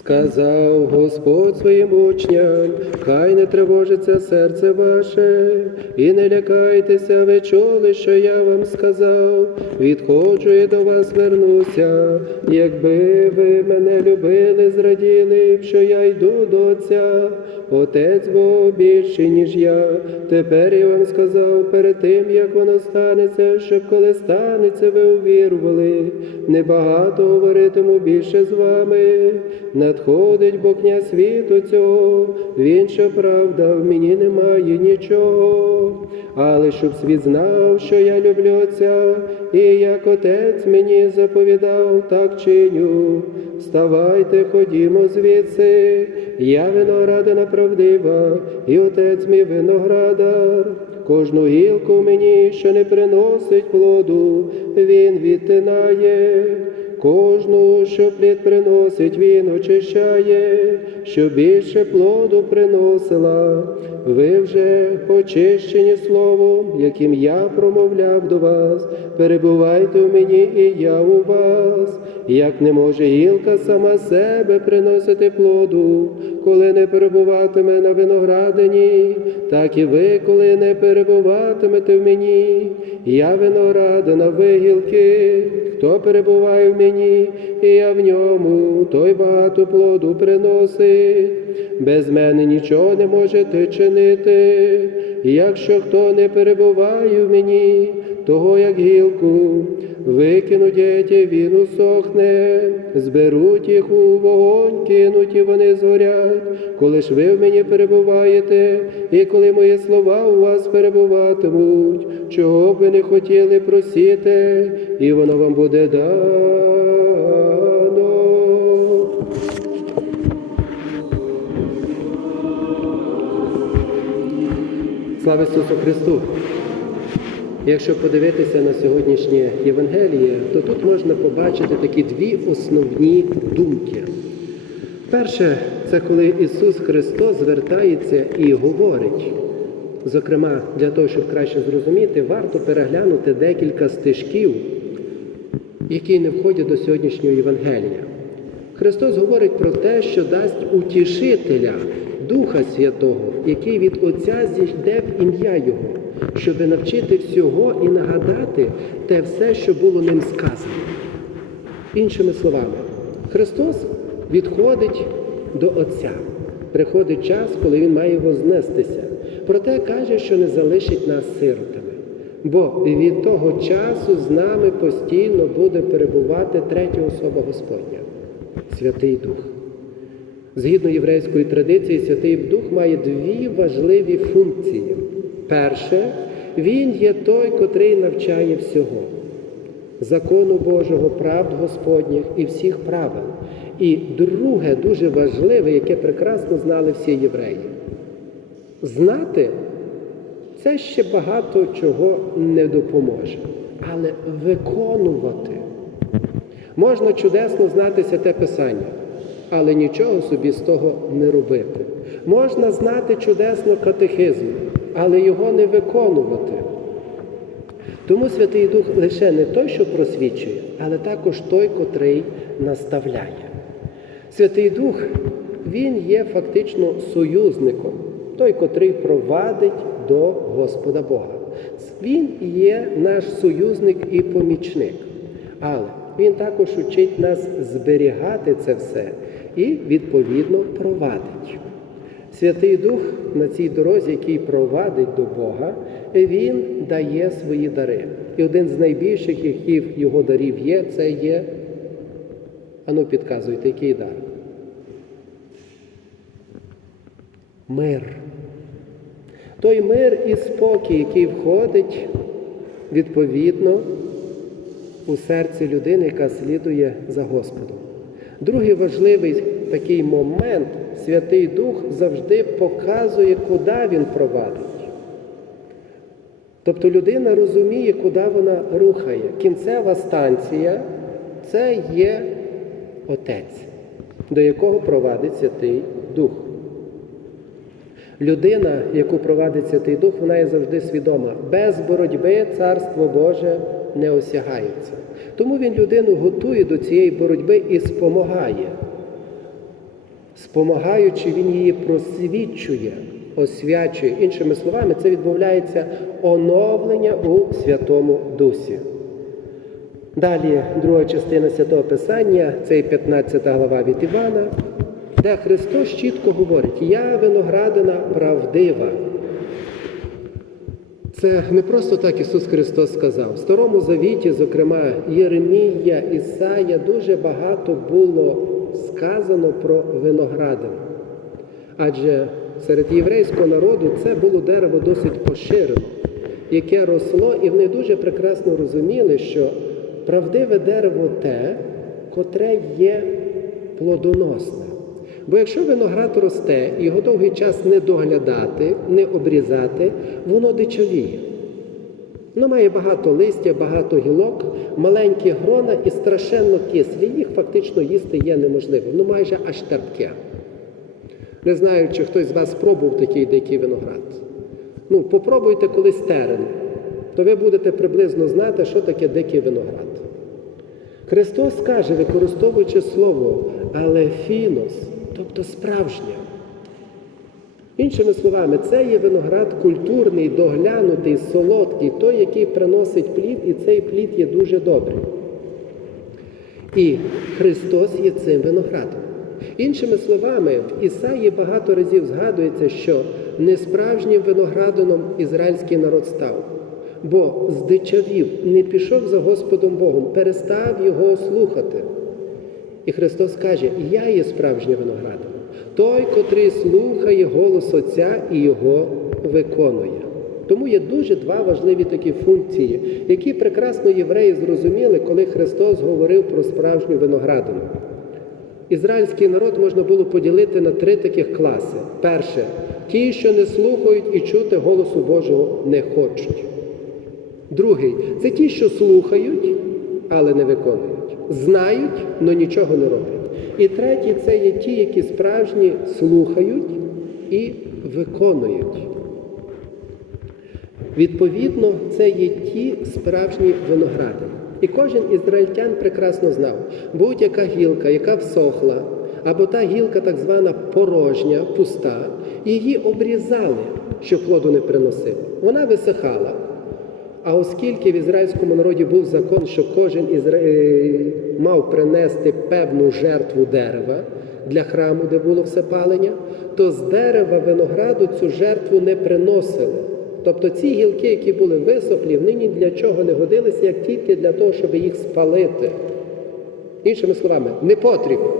Сказав Господь своїм учням, хай не тривожиться серце ваше, і не лякайтеся, ви чули, що я вам сказав. Відходжу і до вас вернуся. Якби ви мене любили, зраділи, б, що я йду до Отця. Отець Бог більший, ніж я. Тепер я вам сказав перед тим, як воно станеться, щоб коли станеться, ви увірували. Небагато говоритиму більше з вами. Надходить бо князь світу цього, він, що правда, в мені немає нічого. Але щоб світ знав, що я люблю Отця, і як Отець мені заповідав, так чиню. Вставайте, ходімо звідси, я виноградина правдива, і отець мій виноградар. Кожну гілку мені, що не приносить плоду, він відтинає. Кожну, що плід приносить, він очищає, що більше плоду приносила. Ви вже очищені словом, яким я промовляв до вас. Перебувайте в мені, і я у вас. Як не може гілка сама себе приносити плоду, коли не перебуватиме на виноградині, так і ви, коли не перебуватимете в мені, я винограда на вигілки, хто перебуває в мені, і я в ньому, той багато плоду приносить. Без мене нічого не можете чинити, якщо хто не перебуває в мені, того як гілку, викинуть діти, він усохне, зберуть їх у вогонь, кинуть і вони згорять, коли ж ви в мені перебуваєте, і коли мої слова у вас перебуватимуть, чого б ви не хотіли просіти, і воно вам буде дано. Слава Ісусу Христу! Якщо подивитися на сьогоднішнє Євангеліє, то тут можна побачити такі дві основні думки. Перше, це коли Ісус Христос звертається і говорить. Зокрема, для того, щоб краще зрозуміти, варто переглянути декілька стежків, які не входять до сьогоднішнього Євангелія. Христос говорить про те, що дасть утішителя Духа Святого, який від Отця зійде в ім'я Його, щоб навчити всього і нагадати те все, що було ним сказано. Іншими словами, Христос відходить до Отця. Приходить час, коли Він має вознестися. Проте каже, що не залишить нас сиротами. Бо від того часу з нами постійно буде перебувати третя особа Господня Святий Дух. Згідно єврейської традиції, Святий Дух має дві важливі функції. Перше, він є той, котрий навчає всього, закону Божого, правд Господніх і всіх правил. І друге, дуже важливе, яке прекрасно знали всі євреї. Знати це ще багато чого не допоможе, але виконувати. Можна чудесно знати святе Писання, але нічого собі з того не робити. Можна знати чудесно катехизм, але його не виконувати. Тому Святий Дух лише не той, що просвічує, але також той, котрий наставляє. Святий Дух, він є фактично союзником, той, котрий провадить до Господа Бога. Він є наш союзник і помічник. Але він також учить нас зберігати це все і, відповідно, провадить. Святий Дух на цій дорозі, який провадить до Бога, він дає свої дари. І один з найбільших, яких його дарів є, це є. Ану, підказуйте, який дар? Мир. Той мир і спокій, який входить відповідно у серці людини, яка слідує за Господом. Другий важливий такий момент Святий Дух завжди показує, куди він провадить. Тобто людина розуміє, куди вона рухає. Кінцева станція це є Отець, до якого провадить Святий Дух. Людина, яку провадить Святий Дух, вона є завжди свідома. Без боротьби Царство Боже не осягається. Тому він людину готує до цієї боротьби і спомагає. Спомагаючи, Він її просвічує, освячує. Іншими словами, це відбувається оновлення у Святому Дусі. Далі друга частина Святого Писання, це і 15 глава від Івана, де Христос чітко говорить: Я виноградина правдива. Це не просто так Ісус Христос сказав. В Старому Завіті, зокрема, Єремія, Ісая, дуже багато було сказано про виноградину. Адже серед єврейського народу це було дерево досить поширено, яке росло, і вони дуже прекрасно розуміли, що правдиве дерево те, котре є плодоносне. Бо якщо виноград росте, його довгий час не доглядати, не обрізати, воно дичавіє. Воно має багато листя, багато гілок, маленькі грона і страшенно кислі. Їх фактично їсти є неможливо. Воно майже аж терпке. Не знаю, чи хтось з вас спробував такий дикий виноград. Ну, попробуйте колись терен, то ви будете приблизно знати, що таке дикий виноград. Христос каже, використовуючи слово алефінос, тобто справжнє. Іншими словами, це є виноград культурний, доглянутий, солодкий, той, який приносить плід, і цей плід є дуже добрий. І Христос є цим виноградом. Іншими словами, в Ісаї багато разів згадується, що несправжнім виноградином ізраїльський народ став, бо здичавів, не пішов за Господом Богом, перестав його слухати. І Христос каже: Я є справжній виноградин, той, котрий слухає голос Отця і його виконує. Тому є дуже два важливі такі функції, які прекрасно євреї зрозуміли, коли Христос говорив про справжню виноградину. Ізраїльський народ можна було поділити на три таких класи. Перше ті, що не слухають і чути голосу Божого не хочуть. Другий це ті, що слухають, але не виконують. Знають, але нічого не роблять. І третій це є ті, які справжні слухають і виконують. Відповідно, це є ті справжні виногради. І кожен ізраїльтян прекрасно знав, будь-яка гілка, яка всохла, або та гілка, так звана порожня, пуста, її обрізали, щоб плоду не приносила. Вона висихала. А оскільки в ізраїльському народі був закон, що кожен ізра... мав принести певну жертву дерева для храму, де було всепалення, то з дерева винограду цю жертву не приносили. Тобто ці гілки, які були висохлі, вони ні для чого не годилися, як тільки для того, щоб їх спалити. Іншими словами, не потрібно.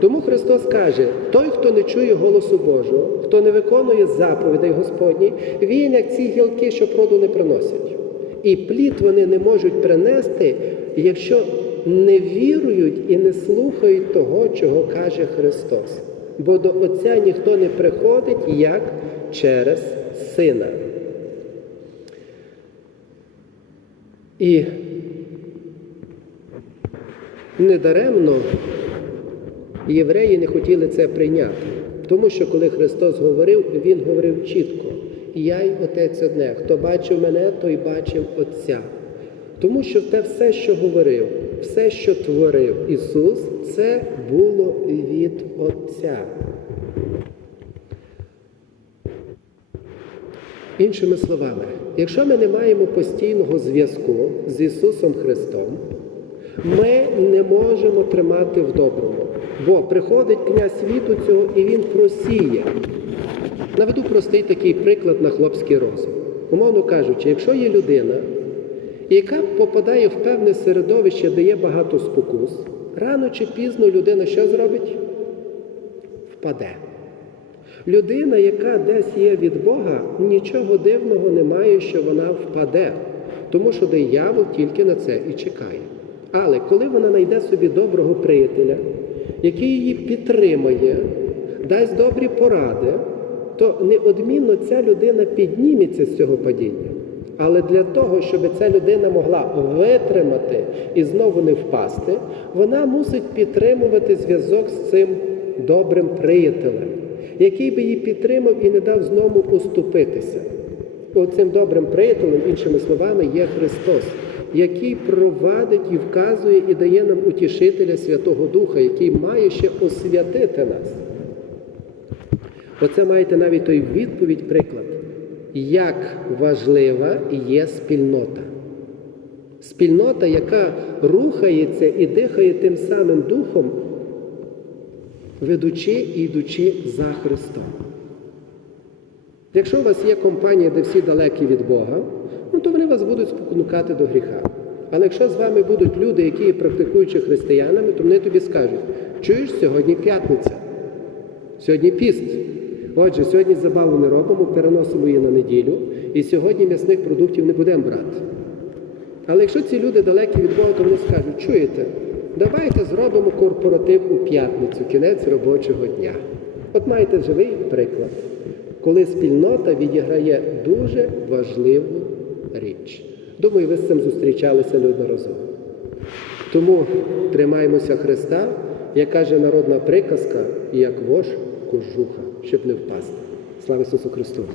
Тому Христос каже: той, хто не чує голосу Божого, хто не виконує заповідей Господній, він як ці гілки, що проду не приносять. І плід вони не можуть принести, якщо не вірують і не слухають того, чого каже Христос. Бо до Отця ніхто не приходить як через Сина. І недаремно євреї не хотіли це прийняти, тому що коли Христос говорив, Він говорив чітко: Я й Отець одне. Хто бачив мене, той бачив Отця. Тому що те все, що говорив, все, що творив Ісус, це було від Отця. Іншими словами, якщо ми не маємо постійного зв'язку з Ісусом Христом, ми не можемо тримати в доброму. Бо приходить князь світу цього і він просіє. Наведу простий такий приклад на хлопський розум. Умовно кажучи, якщо є людина, яка попадає в певне середовище, де є багато спокус, рано чи пізно людина що зробить? Впаде. Людина, яка десь є від Бога, нічого дивного немає, що вона впаде, тому що диявол тільки на це і чекає. Але коли вона знайде собі доброго приятеля, який її підтримає, дасть добрі поради, то неодмінно ця людина підніметься з цього падіння. Але для того, щоб ця людина могла витримати і знову не впасти, вона мусить підтримувати зв'язок з цим добрим приятелем, який би її підтримав і не дав знову уступитися. Оцим добрим приятелем, іншими словами, є Христос, який провадить і вказує і дає нам утішителя Святого Духа, який має ще освятити нас. Оце маєте навіть той відповідь, приклад, як важлива є спільнота. Спільнота, яка рухається і дихає тим самим духом, ведучи і йдучи за Христом. Якщо у вас є компанія, де всі далекі від Бога, ну то вони вас будуть спонукати до гріха. Але якщо з вами будуть люди, які є практикуючи християнами, то вони тобі скажуть, чуєш, сьогодні п'ятниця, сьогодні піст. Отже, сьогодні забаву не робимо, переносимо її на неділю, і сьогодні м'ясних продуктів не будемо брати. Але якщо ці люди далекі від Бога, то вони скажуть, чуєте, давайте зробимо корпоратив у п'ятницю, кінець робочого дня. От маєте живий приклад, коли спільнота відіграє дуже важливу річ. Думаю, ви з цим зустрічалися неодноразово. Тому тримаємося Христа, як каже народна приказка, як вож кожуха, щоб не впасти. Слава Ісусу Христу!